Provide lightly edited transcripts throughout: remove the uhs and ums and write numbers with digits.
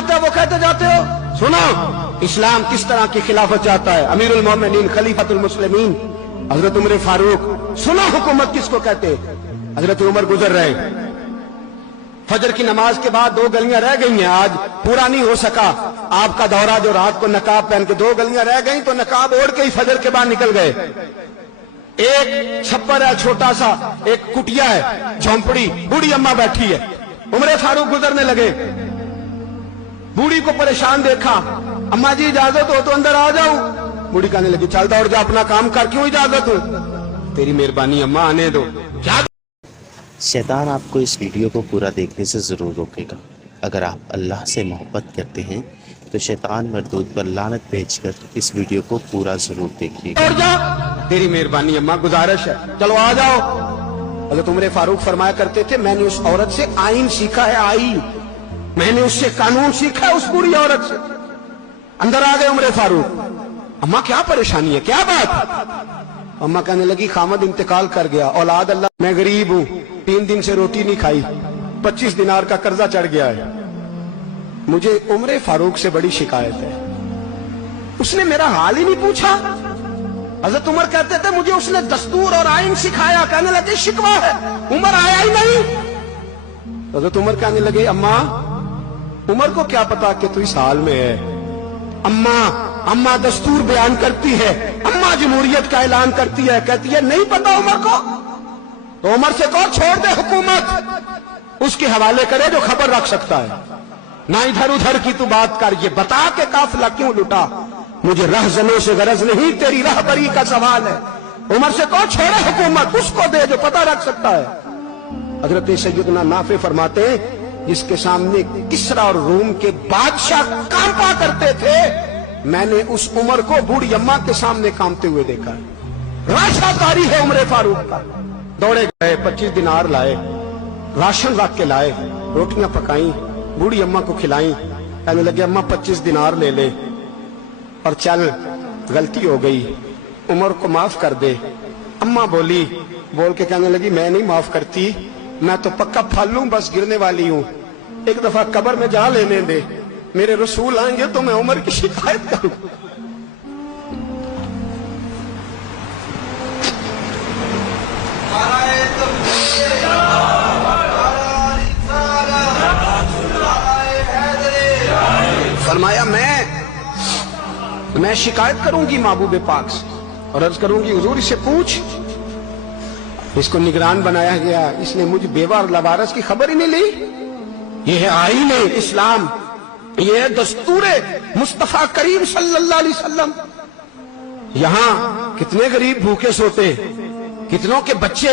वो कहते जाते हो। सुनो इस्लाम किस तरह की खिलाफत चाहता है। अमीरुल मोमिनीन खलीफतुल मुस्लिमीन हजरत उमर फारूक। सुनो हुकूमत किसको कहते। हजरत उमर गुजर रहे, फजर की नमाज के बाद 2 गलियां रह गई हैं, आज पूरा नहीं हो सका आपका दौरा, जो रात को नकाब पहन के 2 गलियां रह गई तो नकाब ओढ़ के ही फजर के बाद निकल गए। एक छप्पर है छोटा सा, एक कुटिया है झोंपड़ी, बूढ़ी अम्मा बैठी है। उमर फारूक गुजरने लगे, बूढ़ी को परेशान देखा, अम्मा जी इजाजत हो तो अंदर आ जाऊं। बूढ़ी कहने लगी चल दौड़ जा अपना काम कर, क्यों इजाजत हो, तेरी मेहरबानी अम्मा आने दो। क्या शैतान आपको इस वीडियो को पूरा देखने से ज़रूर रोकेगा। अगर आप अल्लाह से मोहब्बत करते हैं तो शैतान मरदूद पर लानत भेजकर इस वीडियो को पूरा ज़रूर देखिएगा। दौड़ जा, तेरी मेहरबानी अम्मा, गुजारिश है चलो आ जाओ। हज़रत उमर फारूक फरमाया करते थे मैंने उस औरत से आइन सीखा है, आइन, मैंने उससे कानून सीखा है, उस बुरी औरत से। अंदर आ गए उमर फारूक, अम्मा क्या परेशानी है, क्या बात। अम्मा कहने लगी खामद इंतकाल कर गया, औलाद अल्लाह, मैं गरीब हूं, 3 दिन से रोटी नहीं खाई, 25 दिनार का कर्जा चढ़ गया है, मुझे उमर फारूक से बड़ी शिकायत है। उसने मेरा हाल ही नहीं पूछा। हजरत उमर कहते थे मुझे उसने दस्तूर और आइन सिखाया। कहने लगे शिकवा है, उमर आया ही नहीं। हजरत उमर कहने लगे अम्मा, उमर को क्या पता कि तू इस हाल में है। अम्मा दस्तूर बयान करती है, अम्मा जमहूरियत का ऐलान करती है, कहती है नहीं पता उमर को, तो उमर से कहो छोड़ दे हुकूमत, उसके हवाले करे जो खबर रख सकता है, ना इधर उधर की तू बात कर। ये बता के काफिला क्यों लुटा, मुझे रहजने से गरज नहीं, तेरी रहबरी का सवाल है। उमर से कहो छोड़े हुकूमत, उसको दे जो पता रख सकता है। हजरत सैयदना नाफे फरमाते हैं जिसके सामने किसरा और रूम के बादशाह कांपा करते थे, मैंने उस उमर को बूढ़ी अम्मा के सामने कांपते हुए देखा है। राशाकारी है उमर फारूक का। दौड़े गए, 25 दिनार लाए, राशन रख के लाए, रोटियां पकाई, बूढ़ी अम्मा को खिलाई। कहने लगे अम्मा 25 दिनार ले ले और चल, गलती हो गई, उमर को माफ कर दे। अम्मा बोली, बोल के कहने लगी मैं नहीं माफ करती, मैं तो पक्का फल लूं, बस गिरने वाली हूं, एक दफा कब्र में जा लेने दे, मेरे रसूल आएंगे तो मैं उमर की शिकायत करूं। फरमाया मैं शिकायत करूंगी महबूब पाक से और अर्ज करूंगी हुजूर इससे पूछ। इसको निगरान बनाया गया, इसने मुझ बेवा और लवारस की खबर ही नहीं ली। ये है आईन इस्लाम, ये है दस्तूरे मुस्तफा करीम सल्लल्लाहु अलैहि वसल्लम। यहां कितने गरीब भूखे सोते, कितनों के बच्चे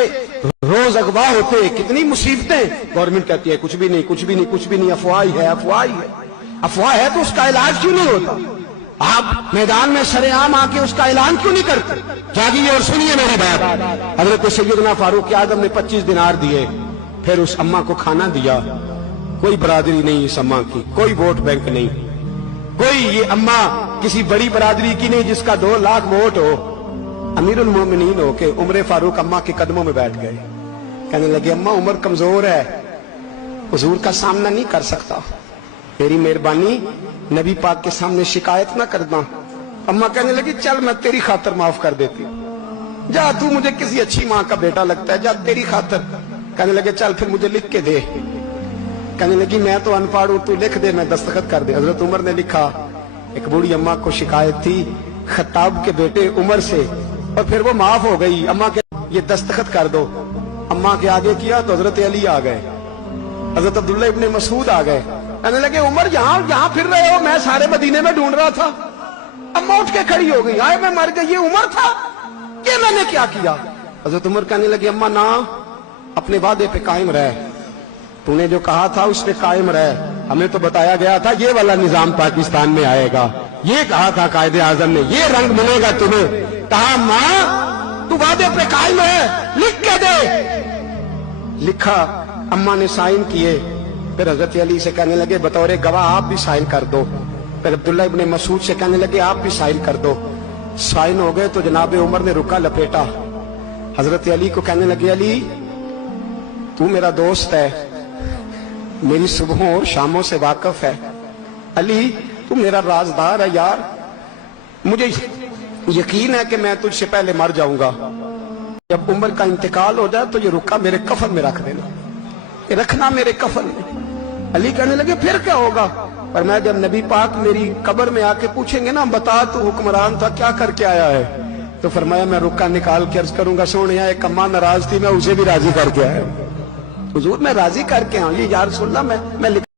रोज अगवा होते, कितनी मुसीबतें। गवर्नमेंट कहती है कुछ भी नहीं, कुछ भी नहीं, कुछ भी नहीं, अफवाह ही है, अफवाह ही है। अफवाह है तो उसका इलाज क्यों नहीं होता। आप मैदान में सरेआम आके उसका ऐलान क्यों नहीं करते। जागिए और सुनिए मेरी बात। हजरत सैयदना फारूक आजम ने 25 दिनार दिए, फिर उस अम्मा को खाना दिया। कोई बरादरी नहीं इस अम्मा की, कोई वोट बैंक नहीं, कोई ये अम्मा किसी बड़ी बरादरी की नहीं जिसका 2 लाख वोट हो। अमीरुल मोमिनीन हो के उमर फारूक अम्मा के कदमों में बैठ गए। कहने लगे अम्मा उमर कमजोर है, हुजूर का सामना नहीं कर सकता, तेरी मेहरबानी नबी पाक के सामने शिकायत ना करना। अम्मा कहने लगी चल मैं तेरी खातर माफ कर देती हूं, जा तू मुझे किसी अच्छी माँ का बेटा लगता है, जा तेरी खातर। कहने लगे चल फिर मुझे लिख के दे। कहने लगी मैं तो अनपढ़ हूं, तू लिख दे मैं दस्तखत कर दे। हजरत उमर ने लिखा। एक बूढ़ी अम्मा को शिकायत थी खत्ताब के बेटे उमर से, और फिर वो माफ हो गई। अम्मा के ये दस्तखत कर दो। अम्मा के आगे किया तो हजरत अली आ गए, हजरत अब्दुल्ला इब्ने मसूद आ गए। कहने लगे उमर यहाँ फिर रहे हो, मैं सारे मदीने में ढूंढ रहा था। अम्मा उठ के खड़ी हो गई, आए मैं मर गई, ये उमर था, ये मैंने क्या किया। हजरत उमर कहने लगे अम्मा ना, अपने वादे पे कायम रह, तूने जो कहा था उस पे कायम रह। हमें तो बताया गया था ये वाला निजाम पाकिस्तान में आएगा, ये कहा था कायदे आजम ने, ये रंग मिलेगा तुम्हें। कहा माँ तू वादे पे कायम है, लिख के दे। लिखा, अम्मा ने साइन किए। फिर हजरत अली से कहने लगे बतौर गवाह आप भी साइन कर दो। फिर अब्दुल्ला इब्ने मसूद से कहने लगे आप भी साइन कर दो। साइन हो गए तो जनाब उमर ने रुका लपेटा। हजरत अली को कहने लगे अली तू मेरा दोस्त है, मेरी सुबहों और शामों से वाकिफ है, अली तू मेरा राजदार है यार, मुझे यकीन है कि मैं तुझसे पहले मर जाऊंगा, जब उम्र का इंतकाल हो जाए तो ये रुका मेरे कफन में रख देना, ये रखना मेरे कफन में। अली कहने लगे फिर क्या होगा? पर मैं जब नबी पाक मेरी कब्र में आके पूछेंगे ना, बता तू हुक्मरान था क्या करके आया है, तो फरमाया मैं रुका निकाल के अर्ज करूंगा, सोने एक अम्मा नाराज थी मैं उसे भी राजी करके आया, हुजूर मैं राजी करके आऊं, ये या रसूलल्लाह मैं